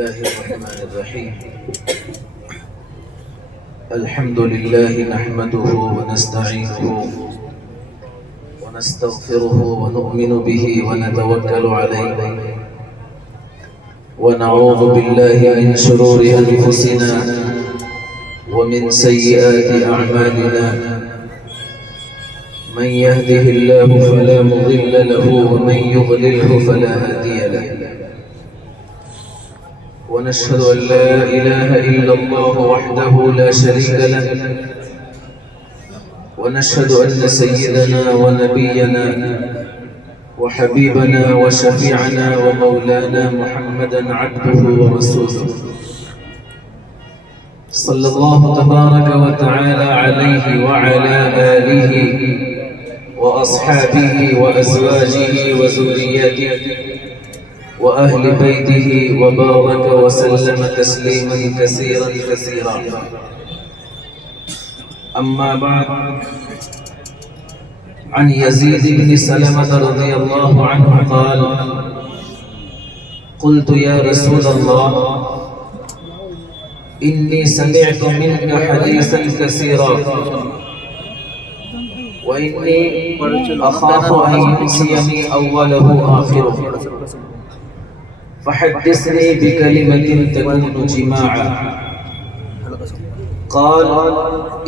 الله الرحمن الرحيم. الحمد لله نحمده ونستعينه ونستغفره ونؤمن به ونتوكل عليه ونعوذ بالله من شرور أنفسنا ومن سيئات أعمالنا. من يهده الله فلا مضل له ومن يضلله فلا هادي له. ونشهد أن لا إله إلا الله وحده لا شريك له. ونشهد أن سيدنا ونبينا وحبيبنا وشفيعنا ومولانا محمدا عبده ورسوله صلى الله تبارك وتعالى عليه وعلى آله وأصحابه وأزواجه وذريته وأهل بيته وبارك وسلم تسليما كثيرا كثيرا. أما بعد، عن يزيد بن سلمة رضي الله عنه قال: قلت يا رسول الله إني سمعت منك حديثا كثيرا وإني أخاف أن ينسيني أوله آخره، فحدثني بكلمة تكون جماعا. قال: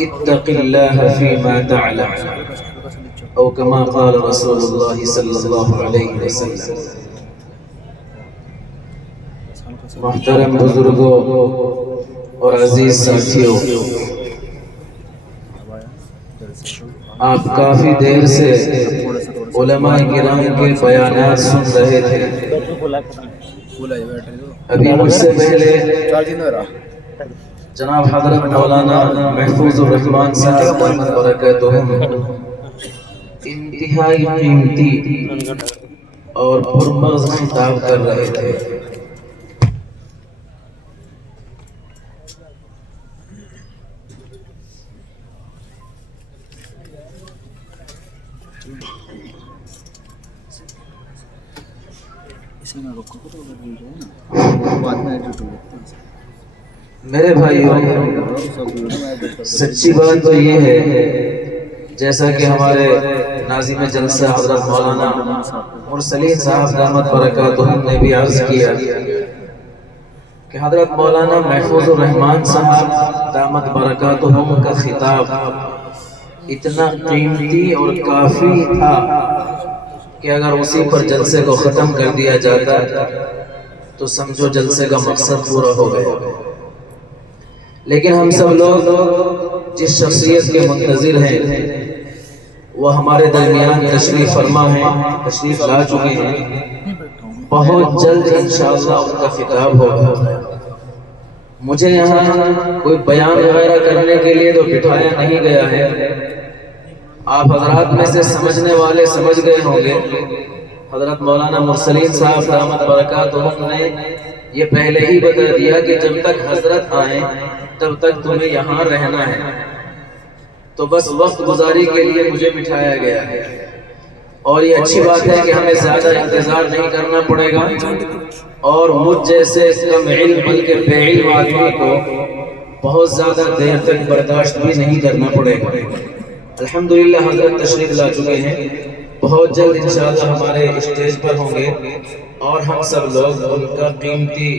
اتق الله فيما تعلم، او كما قال رسول الله صلی اللہ علیہ وسلم. محترم بزرگوں اور عزیز ساتھیوں، آپ کافی دیر سے علماء کرام کے بیانات سن رہے تھے. ابھی مجھ سے پہلے جناب حضرت مولانا محفوظ الرحمان صاحب دامت برکاتہم انتہائی قیمتی اور پرمغز خطاب کر رہے تھے. میرے بھائیوں، سچی بات تو یہ ہے، جیسا کہ ہمارے ناظم جلسہ حضرت مولانا مرسلین صاحب دامت برکاتہم نے بھی عرض کیا کہ حضرت مولانا محفوظ الرحمان صاحب دامت برکاتہم کا خطاب اتنا قیمتی اور کافی تھا کہ اگر اسی پر جلسے کو ختم کر دیا جاتا تو سمجھو جلسے کا مقصد پورا ہو گیا. لیکن ہم سب لوگ جس شخصیت کے منتظر ہیں وہ ہمارے درمیان تشریف فرما ہیں، تشریف لا چکے ہیں. بہت جلد انشاءاللہ ان کا خطاب ہوگا. مجھے یہاں کوئی بیان وغیرہ کرنے کے لیے تو بٹھایا نہیں گیا ہے. آپ حضرات میں سے سمجھنے والے سمجھ گئے ہوں گے. حضرت مولانا مرسلین صاحب دامت برکاتہم نے یہ پہلے ہی بتا دیا کہ جب تک حضرت آئیں تب تک تمہیں یہاں رہنا ہے. تو بس وقت گزاری کے لیے مجھے بٹھایا گیا ہے، اور یہ اچھی بات ہے کہ ہمیں زیادہ انتظار نہیں کرنا پڑے گا، اور مجھ جیسے کم علم بلکہ بے علم آدمی کو بہت زیادہ دیر تک برداشت بھی نہیں کرنا پڑے گا. الحمدللہ حضرت تشریف لا چکے ہیں. بہت جلد انشاءاللہ ہمارے اسٹیج پر ہوں گے اور ہم سب لوگ ان کا قیمتی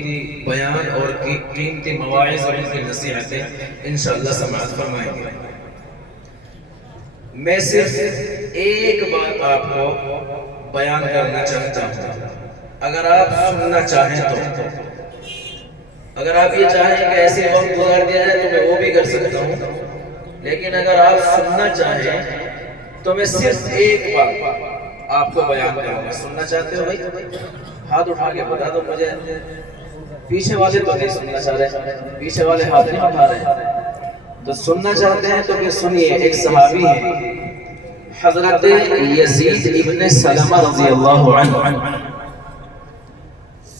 بیان اور قیمتی مواعظ اور ان کی نصیحتیں انشاءاللہ سماعت فرمائیں گے. میں صرف ایک بات آپ کو بیان کرنا چاہتا ہوں. اگر آپ سننا چاہیں تو، اگر آپ یہ چاہیں کہ ایسے وقت گزار دیا جائے تو میں وہ بھی کر سکتا ہوں، لیکن اگر آپ سننا چاہیں تو میں صرف ایک بات آپ کو بیان کروں گا. سننا چاہتے ہو بھائی؟ ہاتھ اٹھا کے بتا دو مجھے. پیچھے والے تو نہیں سننا چاہ رہے، پیچھے والے ہاتھ نہیں اٹھا رہے. تو سننا چاہتے ہیں تو پھر سنیے. ایک صحابی ہیں حضرت یزید ابن سلمہ رضی اللہ عنہ.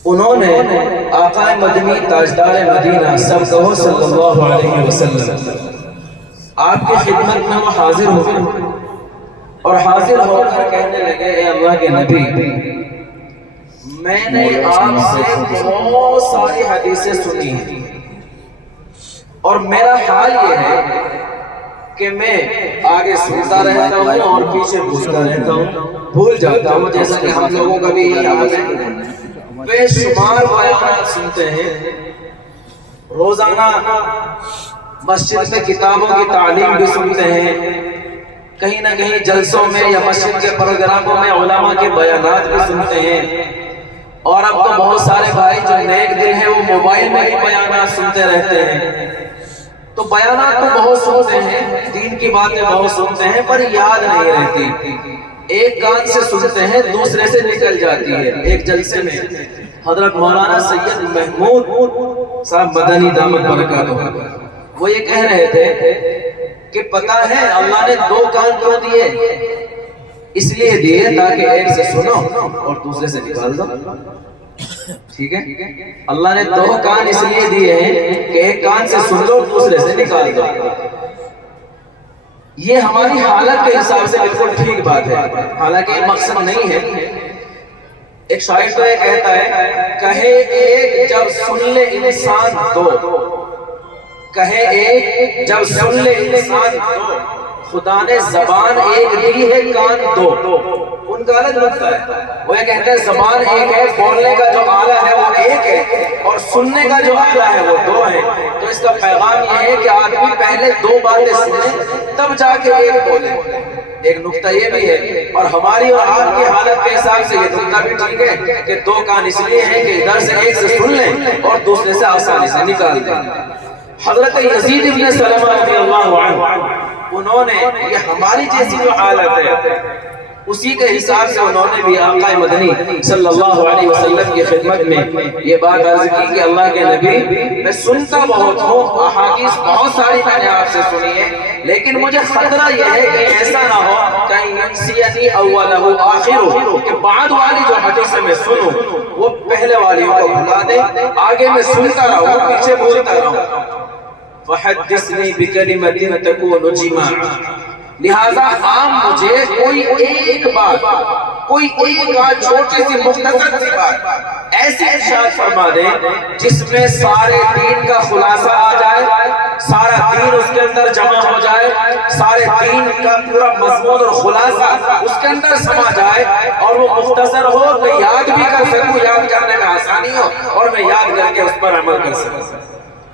انہوں نے آقا مدنی تاجدار مدینہ سب کہو صلی اللہ علیہ وسلم آپ کی خدمت میں وہ حاضر ہو گئے اور حاضر ہو کر کہنے لگے: اے اللہ کے نبی، میں نے آپ سے بہت ساری حدیثیں سنی ہیں اور میرا حال یہ ہے کہ میں آگے سنتا رہتا ہوں اور پیچھے بھولتا رہتا ہوں، بھول جاتا ہوں، جیسا کہ ہم لوگوں کا بھی یہی حال ہے۔ بے شمار بیانات سنتے ہیں، روزانہ مسجد میں کتابوں کی تعلیم بھی سنتے ہیں، کہیں نہ کہیں جلسوں میں یا مسجد کے پروگراموں میں علماء کے بیانات بھی سنتے ہیں، اور اب تو بہت سارے بھائی جو نیک دل ہیں وہ موبائل میں بھی بیانات سنتے رہتے ہیں۔ تو بیانات تو بہت سنتے ہیں، دین کی باتیں بہت سنتے ہیں، پر یاد نہیں رہتی، ایک کان سے سنتے ہیں دوسرے سے نکل جاتی ہے۔ ایک جلسے میں حضرت مولانا سید محمود صاحب مدنی دامت برکاتہ وہ یہ کہہ رہے تھے کہ پتہ ہے اللہ نے دو کان کیوں دیے؟ اس لیے دیے تاکہ ایک سے سنو اور دوسرے سے نکال دو، ٹھیک ہے؟ اللہ نے دو کان اس لیے دیے ہیں کہ ایک کان سے سن لو دوسرے سے نکال دو۔ یہ ہماری حالت کے حساب سے بالکل ٹھیک بات ہے، حالانکہ یہ مقصد نہیں ہے۔ ایک شاعر تو یہ کہتا ہے، کہے ایک جب سن لے انسان دو، کہے ایک جب سن لے انسان دو، خدا نے زبان ایک دی ہے کان دو۔ ان کا الگ نقطہ ہے، وہ یہ کہتے ہیں زبان ایک ہے، بولنے کا جو آلہ ہے وہ ایک ہے، اور سننے کا جو آلہ ہے وہ دو ہے۔ تو اس کا پیغام یہ ہے کہ آدمی پہلے دو باتیں سنیں تب جا کے ایک بولے۔ ایک نقطہ یہ بھی ہے، اور ہماری اور آپ کی حالت کے حساب سے یہ نقطہ بھی ٹھیک ہے کہ دو کان اس لیے ہیں کہ ادھر سے ایک سے سن لیں اور دوسرے سے آسانی سے نکال دیں۔ حضرت یزید ابن سلمہ رضی اللہ عنہ، انہوں نے یہ ہماری جیسی جو حالت ہے اسی کے حساب سے انہوں نے بھی آقا مدنی صلی اللہ علیہ وسلم کی خدمت میں یہ بات عرض کی کہ اللہ کے نبی، میں سنتا بہت ہوں، احادیث بہت ساری میں نے آپ سے سنی ہے، لیکن مجھے خطرہ یہ ہے کہ ایسا نہ ہو کہ ینسینی اولہ آخرہ، کہ بعد والی جو حدیث میں سنوں وہ پہلے والی کو بھلا دے، آگے میں سنتا رہوں پیچھے بولتا رہوں۔ فحدثنی بکلمۃ تکون جماعا، لہذا آپ مجھے کوئی ایک بات، کوئی ایک بات، چھوٹی سی مختصر سی بات ایسی ارشاد فرما دیں جس میں سارے دین کا خلاصہ آ جائے، سارا دین اس کے اندر جمع ہو جائے، سارے دین کا پورا مضمون اور خلاصہ اس کے اندر سما جائے، اور وہ مختصر ہو، میں یاد بھی کر سکوں، یاد کرنے میں آسانی ہو، اور میں یاد کر کے اس پر عمل کر سکوں۔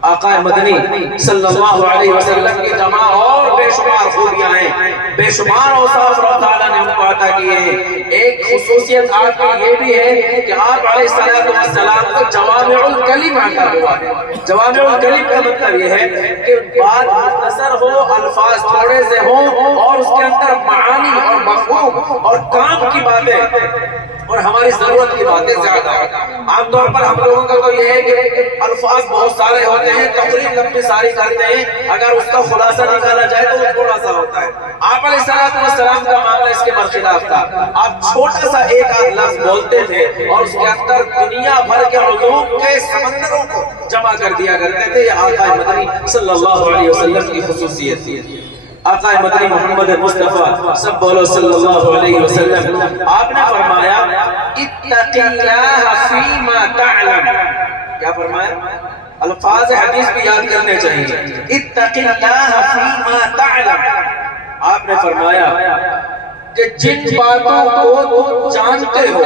آقا مدنی صلی اللہ علیہ وسلم کی جمع اور بے شمار خوبیاں ہیں، بے شمار اوصاف اللہ تعالیٰ نے ان کو عطا کیے ہیں۔ ایک خصوصیت آپ کی یہ بھی ہے کہ آپ علیہ السلام کو جوامع الکلم عطا ہوا ہے۔ جوامع الکلم کا مطلب یہ ہے کہ بات مختصر ہو، الفاظ تھوڑے سے ہوں، اور اس کے اندر معانی اور مفہوم اور کام کی باتیں اور ہماری ضرورت کی باتیں زیادہ ہیں۔ عام طور پر ہم لوگوں کا تو یہ ہے کہ الفاظ بہت سارے ہوتے ہیں، تقریر لمبی ساری کرتے ہیں، اگر اس کا خلاصہ نکالا جائے تو وہ تھوڑا سا ہوتا ہے۔ آپ علیہ السلام کا معاملہ اس کے برخلاف تھا، آپ چھوٹا سا ایک آدھ لفظ بولتے تھے اور اس کے اندر دنیا بھر کے علوم کے سمندروں کو جمع کر دیا کرتے تھے۔ یہ آقا مدنی صلی اللہ علیہ وسلم کی خصوصیت تھی۔ آقا مدنی محمد مصطفیٰ سب بولو صلی اللہ علیہ وسلم، آپ نے فرمایا اتق اللہ فیما تعلم۔ کیا فرمایا؟ الفاظ حدیث بھی یاد کرنے چاہیے۔ اتق اللہ فیما تعلم، آپ نے فرمایا کہ جن باتوں کو تم جانتے ہو،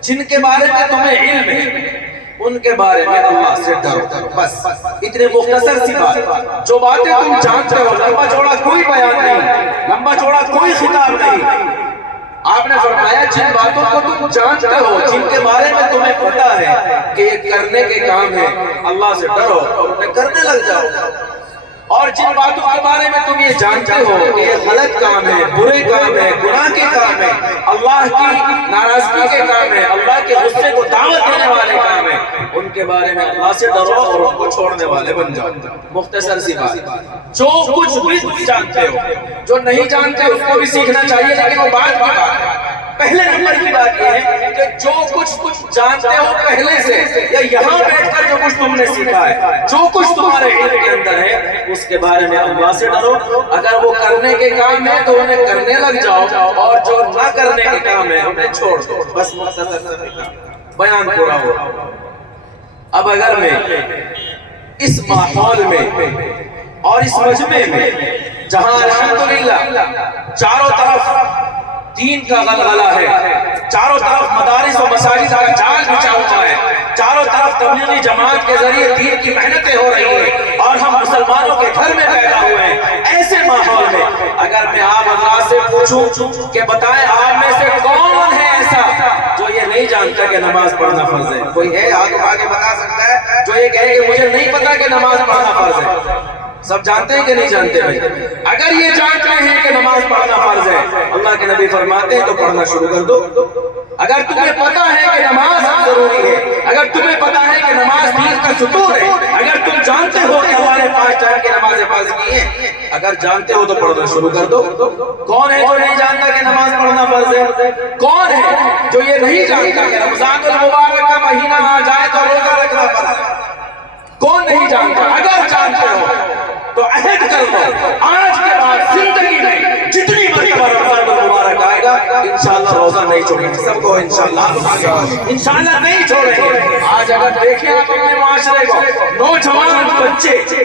جن کے بارے میں تمہیں علم ہے، ان کے بارے میں اللہ سے ڈرو۔ بس اتنے مختصر سی بات، جو باتیں تم جانتے ہو، لمبا چوڑا کوئی بیان نہیں، لمبا چوڑا کوئی خطاب نہیں۔ آپ نے فرمایا جن باتوں کو تم جانتے ہو، جن کے بارے میں تمہیں پتا ہے کہ یہ کرنے کے کام ہے، اللہ سے ڈرو اور انہیں کرنے لگ جاؤ۔ اور جن باتوں کے بارے میں تم یہ جانتے ہو کہ یہ غلط کام ہے، برے کام ہے، گناہ کے کام ہے، اللہ کی ناراضگی کے کام ہے، اللہ کے غصے کو دعوت دینے والے کام ہے، ان کے بارے میں اللہ سے ڈرو اور ان کو چھوڑنے والے بن جاؤ۔ مختصر سی بات، جو کچھ بھی جانتے ہو، جو نہیں جانتے اس کو بھی سیکھنا چاہیے، لیکن وہ بات کی بات ہے۔ پہلے نمبر کی بات یہ ہے کہ جو کچھ تم جانتے ہو پہلے سے، یا یہاں بیٹھ کر جو کچھ تم نے سیکھا ہے، جو کچھ تمہارے علم کے اندر ہے، اس کے بارے میں اللہ سے ڈرو۔ اگر وہ کرنے کے کام ہے تو انہیں کرنے لگ جاؤ، اور جو نہ کرنے کے کام ہے انہیں چھوڑ دو۔ بس مختصر طریقہ۔ بیان پورا ہو۔ اب اگر میں اس ماحول میں اور اس مجمع میں جہاں الحمدللہ چاروں طرف دین کا غلغلہ ہے، چاروں طرف مدارس و مساجد کا جال بچھا ہوا ہے، چاروں طرف تبلیغی جماعت کے ذریعے دین کی محنتیں ہو رہی ہیں اور ہم مسلمانوں کے گھر میں پیدا ہوئے ہیں، ایسے ماحول میں اگر میں آپ حضرات سے پوچھوں کہ بتائیں آپ میں سے کون ہے ایسا جو یہ نہیں جانتا کہ نماز پڑھنا فرض ہے؟ کوئی ہے آگے بتا سکتا ہے جو یہ کہے کہ مجھے نہیں پتا کہ نماز پڑھنا فرض ہے؟ سب جانتے ہیں کہ نہیں جانتے بھائی؟ اگر یہ جانتے ہیں کہ نماز پڑھنا فرض ہے، اللہ کے نبی فرماتے ہیں تو پڑھنا شروع کر دو۔ اگر تمہیں پتا ہے کہ نماز ضروری ہے، اگر تمہیں پتا ہے کہ نماز دین کا ستون ہے، اگر تم جانتے ہو کہ ہمارے 5 ٹائم کی نمازیں فرض کی ہیں، اگر جانتے ہو تو پڑھنا شروع کر دو۔ کون ہے جو نہیں جانتا کہ نماز پڑھنا فرض ہے؟ کون ہے جو یہ نہیں جانتا کہ رمضان المبارک کا مہینہ آ جائے تو روزہ رکھنا فرض ہے؟ کون نہیں جانتا؟ اگر جانتے ہو تو عہد کر لو آج کے بعد زندگی میں جتنی مرتبہ رمضان المبارک آئے گا انشاءاللہ روزہ نہیں چھوڑیں گے۔ سب کو انشاءاللہ نہیں چھوڑیں گے۔ آج اگر دیکھیں آپ اپنے معاشرے کو، نوجوان بچے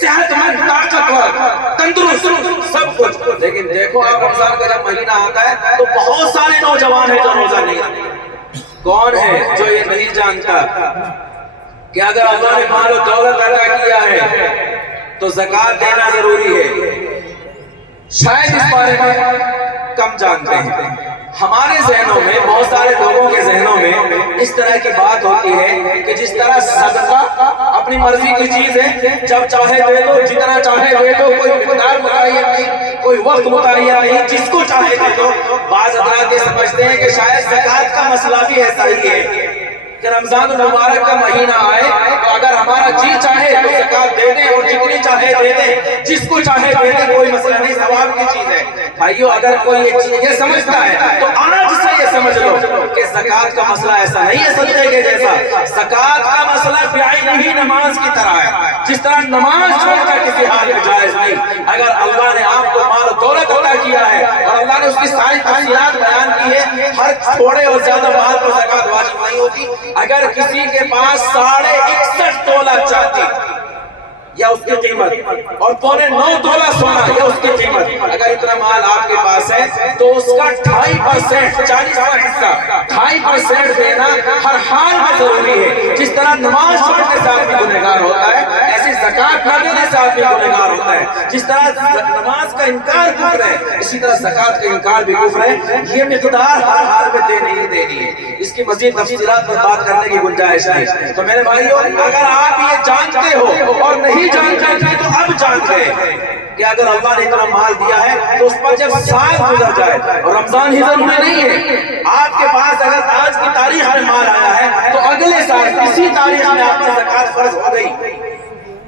صحت مند طاقتور تندرست سب کچھ، لیکن دیکھو آپ رمضان کا جب مہینہ آتا ہے تو بہت سارے نوجوان ہیں جو روزہ نہیں رکھتے۔ کون ہے جو یہ نہیں جانتا کہ اگر اللہ نے مال و دولت عطا کیا ہے تو زکوٰۃ دینا ضروری ہے؟ شاید اس بارے میں کم جانتے ہیں۔ ہمارے ذہنوں میں، بہت سارے لوگوں کے ذہنوں میں اس طرح کی بات ہوتی ہے کہ جس طرح صدقہ اپنی مرضی کی چیز ہے، جب چاہے دے دو، جتنا چاہے دے دو، کوئی مقدار متعین نہیں، کوئی وقت متعین نہیں، جس کو چاہے دے دو۔ بعض حضرات یہ سمجھتے ہیں کہ شاید زکوٰۃ کا مسئلہ بھی ایسا ہی ہے کہ رمضان المبارک کا مہینہ آئے تو اگر ہمارا جی چاہے تو زکوٰۃ دے دیں اور جتنی چاہے دے دیں، جس کو چاہے دے دیں، کوئی مسئلہ نہیں، ثواب کی چیز ہے۔ بھائیو اگر کوئی یہ سمجھتا ہے تو آج سے یہ سمجھ لو کہ زکوٰۃ کا مسئلہ ایسا نہیں ہے صدقے کے جیسا۔ زکوٰۃ کا مسئلہ بعینہ ہی نماز کی طرح ہے، جس طرح نماز چھوڑنا کسی حال میں جائز نہیں۔ اگر اللہ نے آپ کو مال و دولت عطا کیا ہے اور اللہ نے اس کی ساری تفصیلات بیان کی ہے، ہر تھوڑے اور زیادہ مال پر زکوٰۃ واجب نہیں ہوتی۔ اگر کسی کے پاس 61.5 تولہ چاندی یا اس کی قیمت اور 9.25 تولہ سونا یا اس کی قیمت، اگر اتنا مال آپ کے پاس ہے تو اس کا 2.5% 40 کا حصہ 2.5% دینا ہر حال میں ضروری ہے۔ جس طرح نماز چھوڑنے سے آدمی گنہگار ہوتا ہے، ایسی زکوٰۃ نہ دینے سے آدمی گنہگار ہوتا ہے۔ جس طرح نماز کا انکار کفر ہے، اسی طرح زکوٰۃ کا انکار بھی کفر ہے۔ یہ مقدار ہر حال میں دینی ہی دینی ہے، اس کی مزید تفصیلات پر بات کرنے کی گنجائش نہیں۔ تو میرے بھائیو، اگر آپ یہ جانتے ہو اور نہیں جانتے تھے تو اب جان گئے کہ اگر اللہ نے اتنا مال دیا ہے تو اس پر جب سال گزر جائے، اور رمضان ہی ضروری نہیں ہے، آپ کے پاس اگر آج کی تاریخ میں مال آیا ہے تو اگلے سال اسی تاریخ میں آپ پر زکوٰۃ فرض ہو گئی۔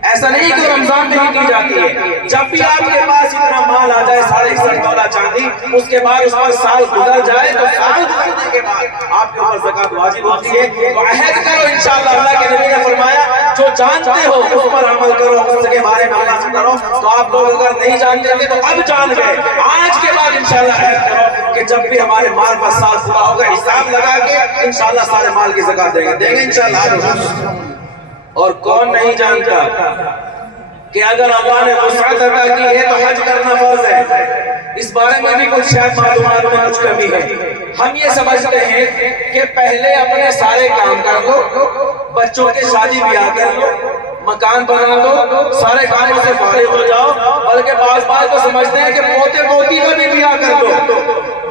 ایسا نہیں کہ رمضان میں ہی کی جاتی ہے، جب بھی آپ کے پاس اتنا مال آ جائے 61.5 تولہ چاندی، اس کے بعد اس پر سال گزر جائے تو سال گزرنے کے بعد آپ کے اوپر زکوٰۃ واجب ہوتی ہے۔ تو عہد کرو انشاءاللہ، اللہ کے نبی نے فرمایا جو جانتے ہو اس پر عمل کرو، اس کے بارے میں عمل کرو۔ تو آپ لوگ اگر نہیں جانتے تھے تو اب جان گئے، آج کے بعد انشاءاللہ عہد کرو کہ جب بھی ہمارے مال پر سال پورا ہوگا حساب لگا کے انشاءاللہ سارے مال کی زکوٰۃ دیں گے انشاءاللہ۔ اور کون نہیں جانتا کہ اگر اللہ نے وسعت عطا کی ہے تو حج کرنا فرض ہے؟ اس بارے میں بھی کچھ شاید معلومات میں کچھ کمی ہے۔ ہم یہ سمجھتے ہیں کہ پہلے اپنے سارے کام کر لو، بچوں کے شادی بیاہ کر لو، مکان بنا دو، سارے کاموں سے فارغ ہو جاؤ، بلکہ بعض بات تو سمجھتے ہیں کہ پوتے پوتی کا بھی بیاہ کر دو،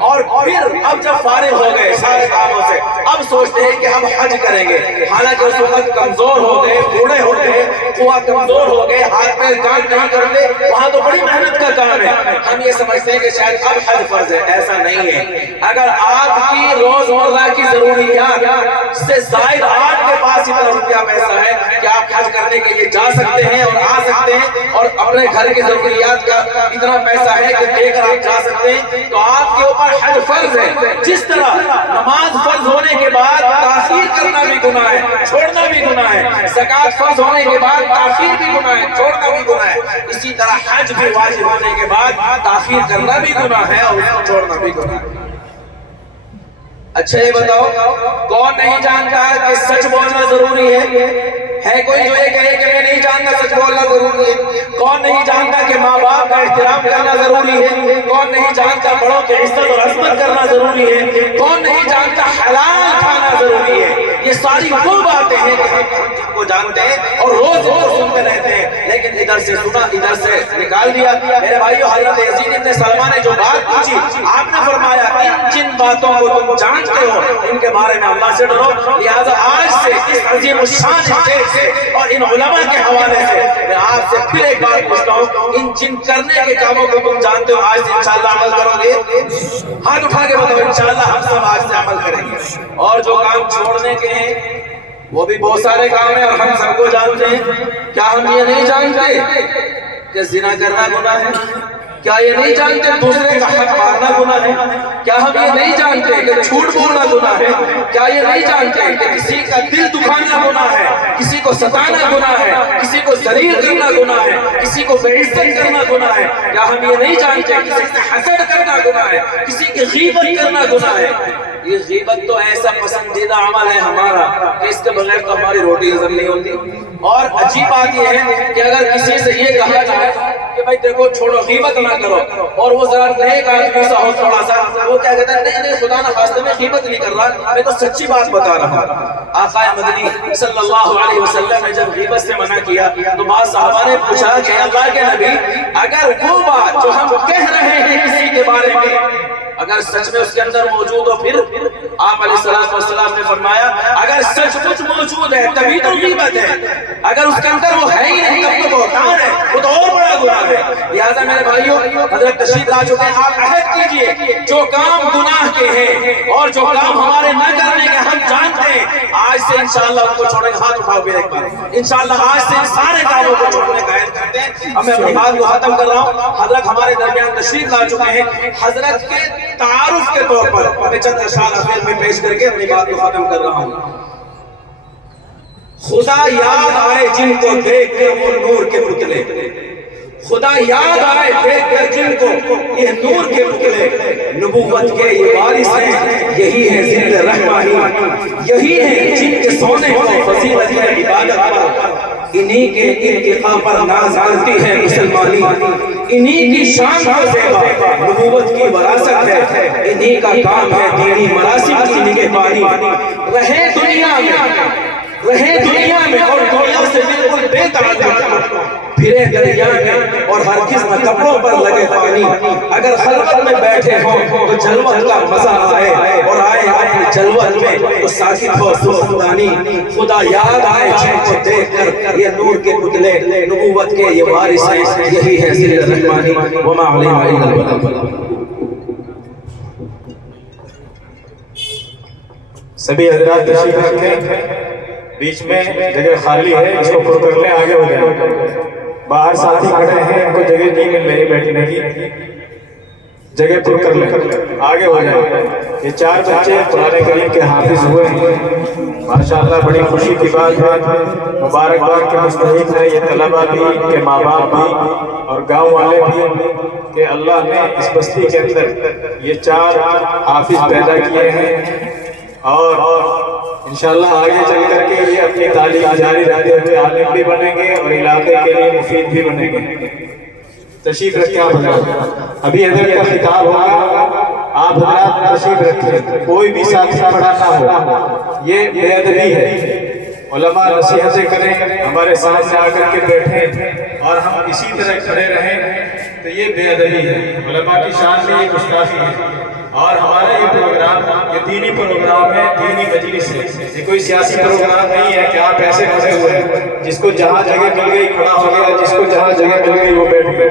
اور پھر اب جب فارغ ہو گئے سارے کاموں سے اب سوچتے ہیں کہ ہم حج کریں گے، حالانکہ اس وقت کمزور ہو گئے، بوڑھے ہو گئے، قوا کمزور ہو گئے، ہاتھ پیر کام نہیں کرتے، وہاں تو بڑی محنت کا کام ہے، ہم یہ سمجھتے ہیں کہ شاید اب حج فرض ہے۔ ایسا نہیں ہے۔ اگر آپ کی روزمرہ کی ضروریات سے زائد آپ کے پاس اتنا روپیہ پیسہ ہے کہ آپ حج کرنے کے لیے جا سکتے ہیں اور آ سکتے ہیں، اور اپنے گھر کی ضروریات کا اتنا پیسہ ہے کہ دے کر آپ جا سکتے ہیں، تو آپ کے اوپر حج فرض ہے۔ جس طرح نماز فرض ہونے کے بعد تاخیر کرنا بھی گناہ ہے، چھوڑنا بھی گناہ ہے، زکوٰۃ فرض ہونے کے بعد تاخیر بھی گناہ ہے، چھوڑنا بھی گناہ ہے، اسی طرح حج بھی واجب ہونے کے بعد تاخیر کرنا بھی گناہ ہے اور اس کو چھوڑنا بھی گناہ ہے۔ اچھا یہ بتاؤ کون نہیں جانتا کہ سچ بولنا ضروری ہے کوئی جو یہ کہے کہ میں نہیں جانتا سچ بولنا ضروری ہے؟ کون نہیں جانتا کہ ماں باپ کا احترام کرنا ضروری ہے؟ کون نہیں جانتا بڑوں کی عزت اور عظمت کرنا ضروری ہے؟ کون نہیں جانتا حلال کھانا ضروری ہے؟ یہ ساری وہ باتیں ہیں کہ ہم جن کو جانتے ہیں اور روز سنتے رہتے ہیں، لیکن ادھر سے سنا ادھر سے نکال دیا۔ میرے بھائیو، حضرت یزید ابن سلمان نے جو بات پوچھی، آپ نے فرمایا ان جن باتوں کو تم جانتے ہو ان کے بارے میں اللہ سے ڈرو۔ لہذا آج سے اس عظیم الشان اسٹیج سے اور ان علماء کے حوالے سے میں آپ سے پھر ایک بات پوچھتا ہوں، ان جن کرنے کے کاموں کو تم جانتے ہو آج سے انشاءاللہ عمل کرو گے؟ ہاتھ اٹھا کے بتاؤ انشاءاللہ ہم سب آج سے عمل کریں گے۔ اور جو کام چھوڑنے کے ہیں وہ بھی بہت سارے کام ہیں اور ہم سب کو جانتے ہیں۔ کیا ہم یہ نہیں جانتے کہ زنا کرنا گناہ ہے؟ کیا یہ نہیں جانتے دوسرے کا حق مارنا گناہ ہے؟ کیا ہم یہ نہیں جانتے کہ جھوٹ بولنا گناہ ہے؟ کیا یہ نہیں جانتے کہ کسی کا دل دکھانا گناہ ہے، کسی کو ستانا گناہ ہے، کسی کو ذلیل کرنا گناہ ہے، کسی کو بے عزت کرنا گناہ ہے؟ کیا ہم یہ نہیں جانتے کسی سے حسد کرنا گناہ ہے، کسی کی غیبت کرنا گناہ ہے؟ یہ غیبت تو ایسا پسندیدہ عمل ہے ہمارا کہ اس کے بغیر تو ہماری روٹی ہضم نہیں ہوتی۔ اور عجیب بات یہ ہے کہ اگر کسی سے یہ کہا جائے کہ بھائی دیکھو چھوڑو غیبت نہ کرو، اور وہ ذرا نیک آدمی سا ہو تھوڑا سا، وہ کیا کہتا ہے نہیں نہیں خدا نہ خواستہ میں غیبت نہیں کر رہا، میں تو سچی بات بتا رہا ہوں۔ آقا مدنی صلی اللہ علیہ وسلم نے جب غیبت سے منع کیا تو بعض صحابہ نے پوچھا کہ اللہ کے نبی اگر وہ بات جو ہم کہہ رہے ہیں کسی کے بارے میں اگر سچ میں اس کے اندر موجود ہو، پھر آپ علیہ السلام نے فرمایا اگر سچ کچھ موجود ہے تبھی تو غیبت ہے، اگر اس کے اندر وہ ہے ہی نہیں تب تو بہتان ہے، وہ تو اور بڑا گناہ ہے۔ لہذا میرے بھائیوں، حضرت تشریف لا چکے ہیں، آپ عہد کیجئے جو کام گناہ کے ہیں اور جو کام ہمارے نہ کرنے کے ہم جانتے ہیں آج سے انشاءاللہ ان کو چھوڑیں گے۔ ہاتھ اٹھاؤ پھر ایک بار، انشاءاللہ آج سے ان سارے کاموں کو چھوڑنے کا عہد کرتے ہیں۔ اب میں اپنی بات کو ختم کر رہا ہوں، حضرت ہمارے درمیان تشریف لا چکے ہیں۔ حضرت کے تعارف کے طور پر میں چند اشعار افیل میں پیش کر کے اپنی بات کو ختم کر رہا ہوں۔ خدا یاد آئے جن کو دیکھ کر وہ نور کے پتلے، خدا یاد آئے دیکھ کر جن کو یہ نور کے پتلے، نبوت کے یہ وارث ہیں، یہی ہے ذل رحمانی، یہی ہے جن کے سونے کو فضیلت ہے عبادت پر، انہی کے ارتقاء پر ناز کرتی ہے مسلمانی، انہی کی شان کا زیبا نبوت کی وراثت ہے، انہی کا کام ہے دینی مراسم کی نگہبانی، رہے دنیا میں اور دنیا سے بالکل بے تعلق، پھرے دریا میں اور ہرگز نہ کپڑوں پر لگے پانی، اگر خلوت میں بیٹھے ہوں تو جلوت کا مزہ آئے اور آئے اپنی جلوت میں تو ساکت ہو سخندانی، خدا یاد آئے جن کو دیکھ کر یہ نور کے پتلے، نبوت کے یہ وارث ہیں، یہی ہے ذل رحمانی وما علینا الا البلاغ۔ سبھی حضرات تشریف رکھیں، بیچ میں جگہ خالی ہے، اس کو پر کر لیں، آگے ہو جائیں۔ باہر ساتھی کھڑے ہیں، ان کو جگہ نہیں مل رہی بیٹھنے کی، جگہ پر کر لیں، آگے ہو جائیں۔ یہ 4 بچے قرآن کریم کے حافظ ہوئے ہیں، ماشاءاللہ بڑی خوشی کی بات ہے، مبارکباد کے مستحق ہیں یہ طلبہ بھی، ان کے ماں باپ بھی اور گاؤں والے بھی کہ اللہ نے اس بستی کے اندر یہ 4 حافظ پیدا کیے ہیں، اور انشاءاللہ آگے چل کر کے یہ اپنی تعلیم جاری رکھتے ہوئے عالم بھی بنیں گے اور علاقے کے لیے مفید بھی بنیں گے۔ تشریف رکھیں آپ حضرات، ابھی حضرت کا خطاب ہوگا، آپ حضرات تشریف رکھیں، کوئی بھی ساتھی کھڑا نہ ہو، یہ بے ادبی ہے۔ علماء نصیحتیں کریں، ہمارے سامنے آ کر کے بیٹھیں اور ہم اسی طرح کھڑے رہیں تو یہ بے ادبی ہے، علماء کی شان میں یہ گستاخی ہے۔ اور ہمارا یہ پروگرام یہ دینی پروگرام ہے، دینی مجلس ہے، یہ کوئی سیاسی پروگرام نہیں ہے کہ آپ ایسے کھڑے ہوئے ہیں، جس کو جہاں جگہ مل گئی کھڑا ہو گیا، جس کو جہاں جگہ مل گئی وہ بیٹھ گئے۔